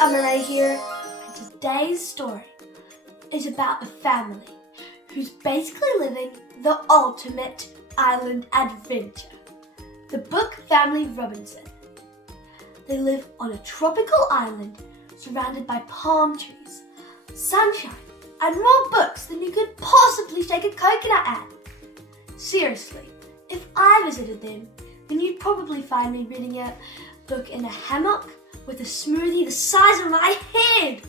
Amoré here, and today's story is about a family who's basically living the ultimate island adventure. The Book Family Robinson. They live on a tropical island surrounded by palm trees, sunshine, and more books than you could possibly shake a coconut at. Seriously, if I visited them, then you'd probably find me reading a book in a hammock with a smoothie the size of my head.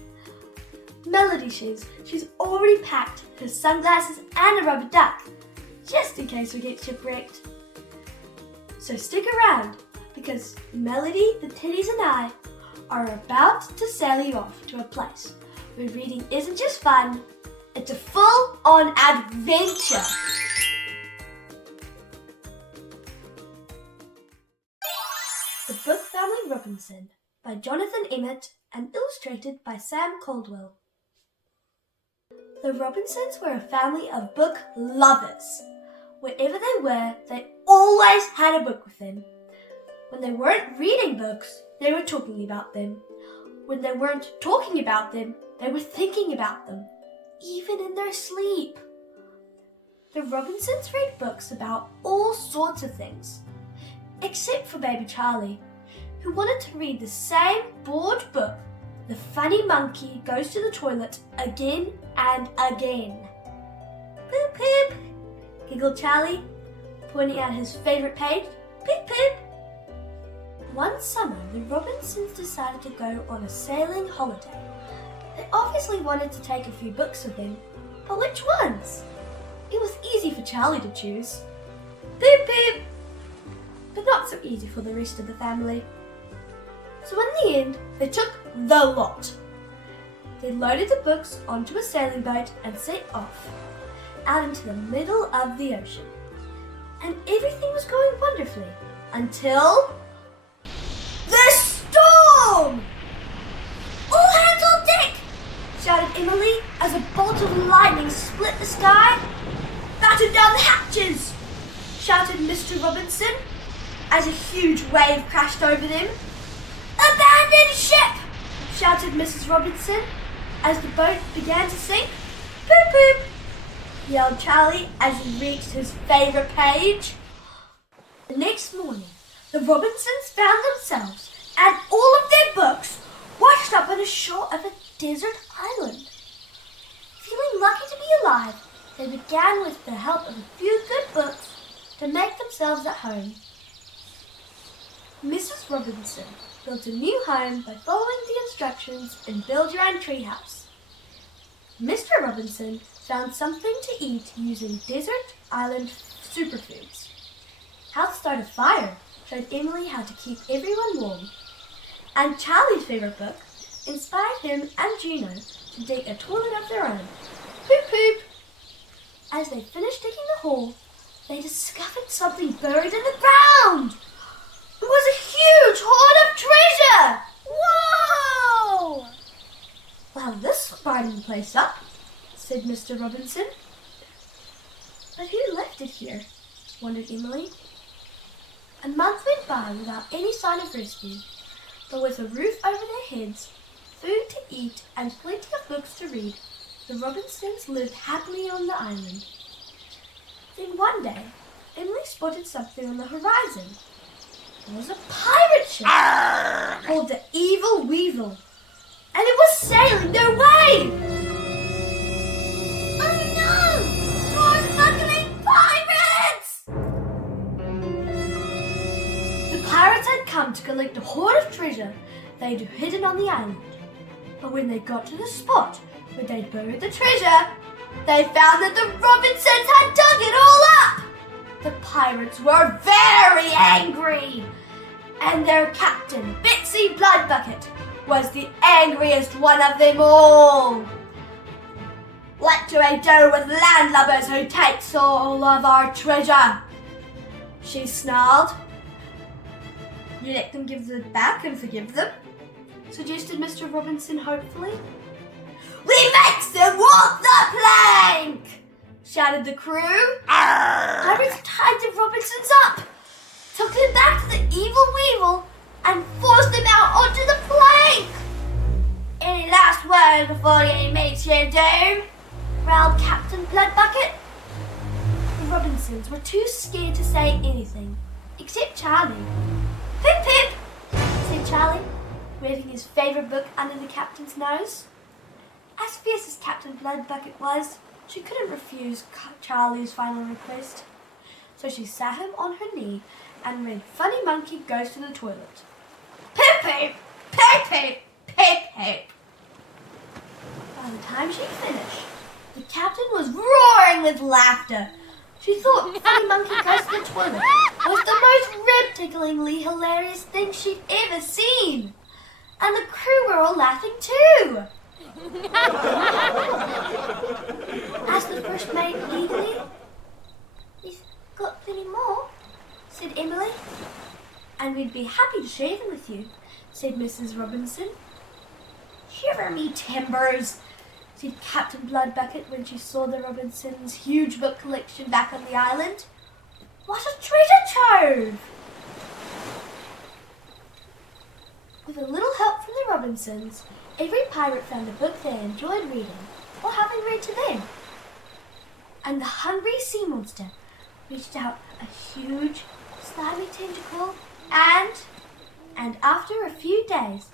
Melody says she's already packed her sunglasses and a rubber duck, just in case we get shipwrecked. So stick around, because Melody, the Teddies and I are about to sail you off to a place where reading isn't just fun, it's a full-on adventure. The Book Family Robinson by Jonathan Emmett and illustrated by Sam Caldwell. The Robinsons were a family of book lovers. Wherever they were, they always had a book with them. When they weren't reading books, they were talking about them. When they weren't talking about them, they were thinking about them, even in their sleep. The Robinsons read books about all sorts of things, except for baby Charlie, who wanted to read the same bored book, The Funny Monkey Goes to the Toilet, again and again. Poop poop, giggled Charlie, pointing at his favourite page. Poop poop. One summer, the Robinsons decided to go on a sailing holiday. They obviously wanted to take a few books with them, but which ones? It was easy for Charlie to choose. Poop poop. But not so easy for the rest of the family. So in the end, they took the lot. They loaded the books onto a sailing boat and set off, out into the middle of the ocean. And everything was going wonderfully, until the storm! All hands on deck! Shouted Emily as a bolt of lightning split the sky. Batten down the hatches! Shouted Mr. Robinson as a huge wave crashed over them. Abandon ship! Shouted Mrs. Robinson as the boat began to sink. Poop poop! Yelled Charlie as he reached his favourite page. The next morning, the Robinsons found themselves and all of their books washed up on the shore of a desert island. Feeling lucky to be alive, they began with the help of a few good books to make themselves at home. Mrs. Robinson built a new home by following the instructions in Build Your Own Treehouse. Mr. Robinson found something to eat using desert island superfoods. How to start a fire showed Emily how to keep everyone warm. And Charlie's favourite book inspired him and Juno to dig a toilet of their own. Poop poop! As they finished digging the hole, they discovered something buried in the ground. It was a huge hoard of treasure! Whoa! Well, this brightened the place up, said Mr. Robinson. But who left it here? Wondered Emily. A month went by without any sign of rescue, but with a roof over their heads, food to eat, and plenty of books to read, the Robinsons lived happily on the island. Then one day, Emily spotted something on the horizon. It was a pirate ship called the Evil Weevil, and it was sailing their way. Oh no! More smuggling pirates! The pirates had come to collect a hoard of treasure they'd hidden on the island. But when they got to the spot where they'd buried the treasure, they found that the Robinsons had dug it all up! The pirates were very angry, and their captain, Betsy Bloodbucket, was the angriest one of them all. What do I do with landlubbers who takes all of our treasure? She snarled. You let them give it back and forgive them? Suggested Mr. Robinson hopefully. We makes them walk the plank! Shouted the crew. Pirates tied the Robinsons up, them back to the Evil Weevil and forced them out onto the plank. Any last words before he makes your doom? Growled Captain Bloodbucket. The Robinsons were too scared to say anything, except Charlie. Pip pip, said Charlie, waving his favourite book under the captain's nose. As fierce as Captain Bloodbucket was, she couldn't refuse Charlie's final request. So she sat him on her knee and read Funny Monkey Goes to the Toilet. Pip pip, pip pip, pip pip. By the time she finished, the captain was roaring with laughter. She thought Funny Monkey Goes to the Toilet was the most rib-ticklingly hilarious thing she'd ever seen. And the crew were all laughing too. Asked the first mate eagerly. We've got plenty more, said Emily. And we'd be happy to share them with you, said Mrs. Robinson. Shiver me timbers, said Captain Bloodbucket when she saw the Robinsons' huge book collection back on the island. What a treasure trove! With a little help from the Robinsons, every pirate found a book they enjoyed reading, or having read to them. And the hungry sea monster reached out a huge, slimy tentacle, and after a few days,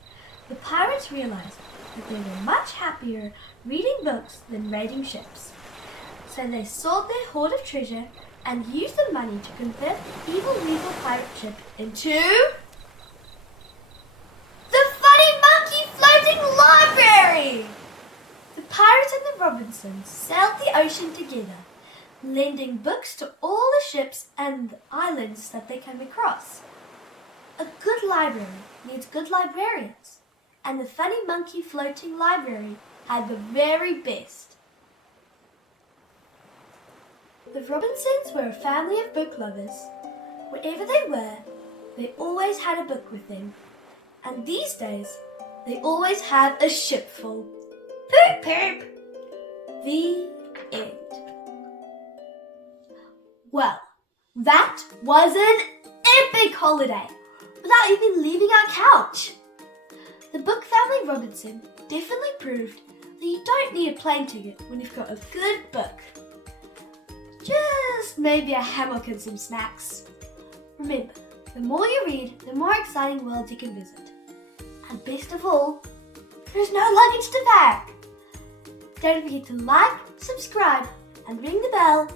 the pirates realized that they were much happier reading books than raiding ships. So they sold their hoard of treasure and used the money to convert the evil pirate ship into the Funny Monkey Floating Library! The pirates and the Robinsons sailed the ocean together, lending books to all the ships and the islands that they came across. A good library needs good librarians, and the Funny Monkey Floating Library had the very best. The Robinsons were a family of book lovers. Wherever they were, they always had a book with them, and these days, they always have a ship full. Poop poop! The end. Well, that was an epic holiday without even leaving our couch. The book family Robinson definitely proved that you don't need a plane ticket when you've got a good book. Just maybe a hammock and some snacks. Remember, the more you read, the more exciting worlds you can visit. And best of all, there's no luggage to pack. Don't forget to like, subscribe, and ring the bell.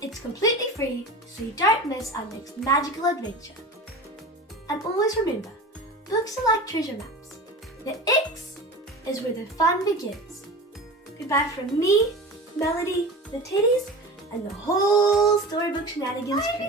It's completely free, so you don't miss our next magical adventure. And always remember, books are like treasure maps. The X is where the fun begins. Goodbye from me, Melody, the Teddies, and the whole Storybook Shenanigans crew.